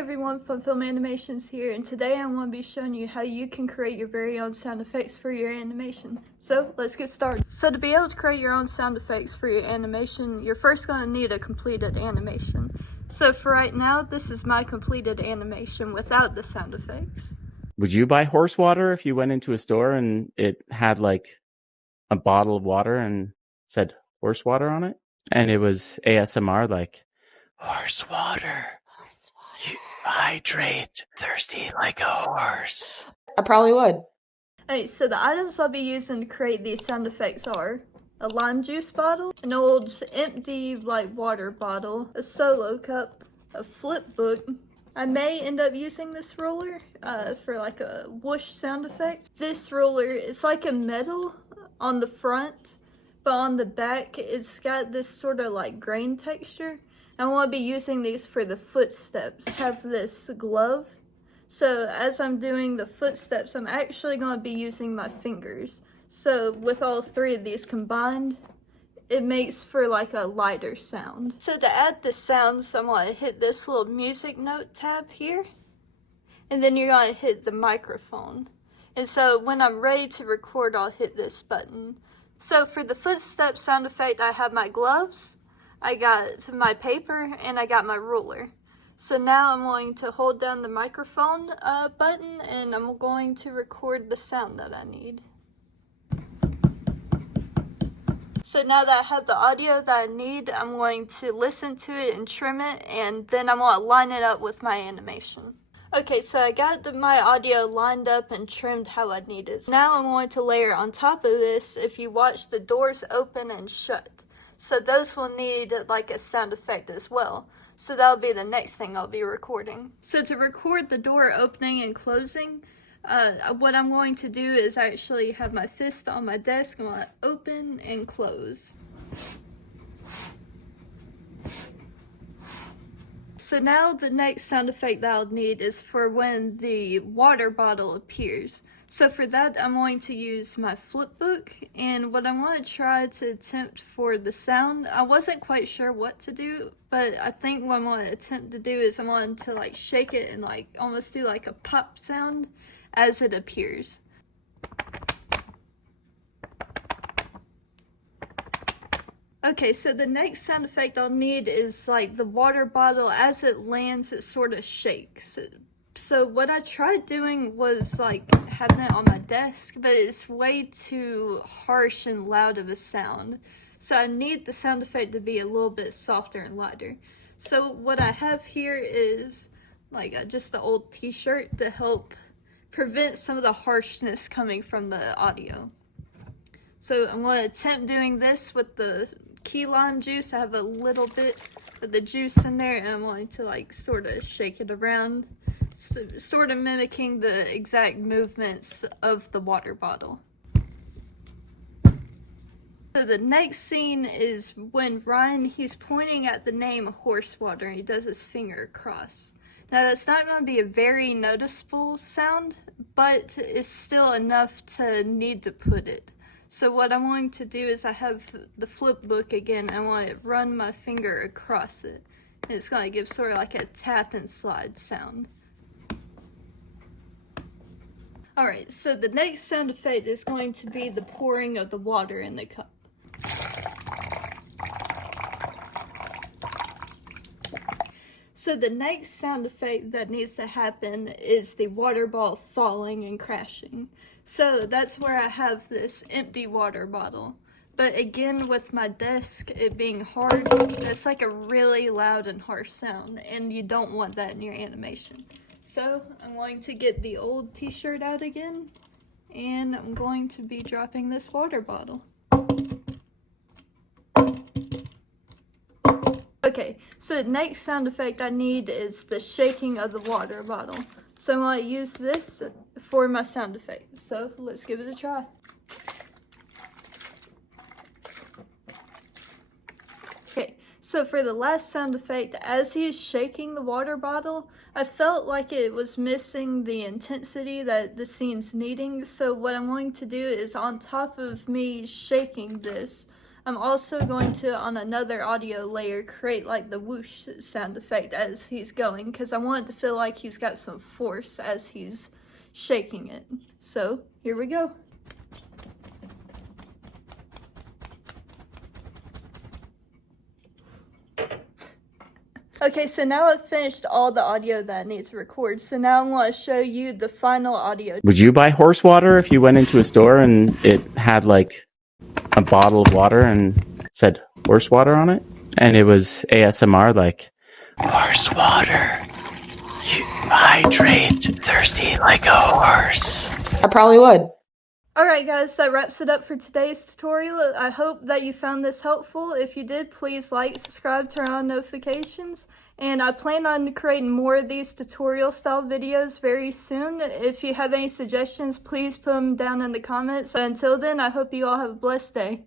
everyone, Fun Film Animations here, and today I'm going to be showing you how you can create your very own sound effects for your animation. So let's get started. So to be able to create your own sound effects for your animation, you're first going to need a completed animation. So for right now, this is my completed animation without the sound effects. Would you buy horse water if you went into a store and it had like a bottle of water and said horse water on it? And it was ASMR like, horse water. You hydrate, thirsty like a horse. I probably would. Alright, so the items I'll be using to create these sound effects are a lime juice bottle, an old empty water bottle, a solo cup, a flip book. I may end up using this ruler for like a whoosh sound effect. This ruler is like a metal on the front, but on the back it's got this sort of like grain texture. I want to be using these for the footsteps. I have this glove, so as I'm doing the footsteps, I'm actually going to be using my fingers. So with all three of these combined, it makes for like a lighter sound. So to add the sounds, I'm going to hit this little music note tab here, and then you're going to hit the microphone. And so when I'm ready to record, I'll hit this button. So for the footstep sound effect, I have my gloves, I got my paper, and I got my ruler. So now I'm going to hold down the microphone button, and I'm going to record the sound that I need. So now that I have the audio that I need, I'm going to listen to it and trim it, and then I'm going to line it up with my animation. Okay, so I got my audio lined up and trimmed how I need it. Now I'm going to layer on top of this, if you watch the doors open and shut. So those will need like a sound effect as well. So that'll be the next thing I'll be recording. So to record the door opening and closing, what I'm going to do is actually have my fist on my desk. I'm going to open and close. So now the next sound effect that I'll need is for when the water bottle appears. So for that, I'm going to use my flip book, and what I want to try to attempt for the sound, I wasn't quite sure what to do, but I think what I'm going to attempt to do is I'm going to like shake it and like almost do like a pop sound as it appears. Okay, so the next sound effect I'll need is like the water bottle, as it lands, it sort of shakes. So what I tried doing was like having it on my desk, but it's way too harsh and loud of a sound. So I need the sound effect to be a little bit softer and lighter. So what I have here is like just an old t-shirt to help prevent some of the harshness coming from the audio. So I'm going to attempt doing this with the key lime juice. I have a little bit of the juice in there, and I'm going to like sort of shake it around, so, sort of mimicking the exact movements of the water bottle. So the next scene is when Ryan, he's pointing at the name horse water, and he does his finger across. Now that's not going to be a very noticeable sound, but it's still enough to need to put it. So what I'm going to do is I have the flip book again. I want to run my finger across it. And it's going to give sort of like a tap and slide sound. Alright, so the next sound effect is going to be the pouring of the water in the cup. So the next sound effect that needs to happen is the water bottle falling and crashing. So that's where I have this empty water bottle. But again, with my desk, it being hard, that's like a really loud and harsh sound, and you don't want that in your animation. So I'm going to get the old t-shirt out again, and I'm going to be dropping this water bottle. Okay, so the next sound effect I need is the shaking of the water bottle. So I'm going to use this for my sound effect. So let's give it a try. Okay, so for the last sound effect, as he is shaking the water bottle, I felt like it was missing the intensity that the scene's needing. So what I'm going to do is, on top of me shaking this, I'm also going to, on another audio layer, create like the whoosh sound effect as he's going, because I want it to feel like he's got some force as he's shaking it. So here we go. Okay, so now I've finished all the audio that I need to record, so now I want to show you the final audio. Would you buy horse water if you went into a store and it had like a bottle of water and said horse water on it? And it was ASMR like, horse water, you hydrate, thirsty like a horse. I probably would. Alright guys, that wraps it up for today's tutorial. I hope that you found this helpful. If you did, please like, subscribe, turn on notifications. And I plan on creating more of these tutorial style videos very soon. If you have any suggestions, please put them down in the comments. Until then, I hope you all have a blessed day.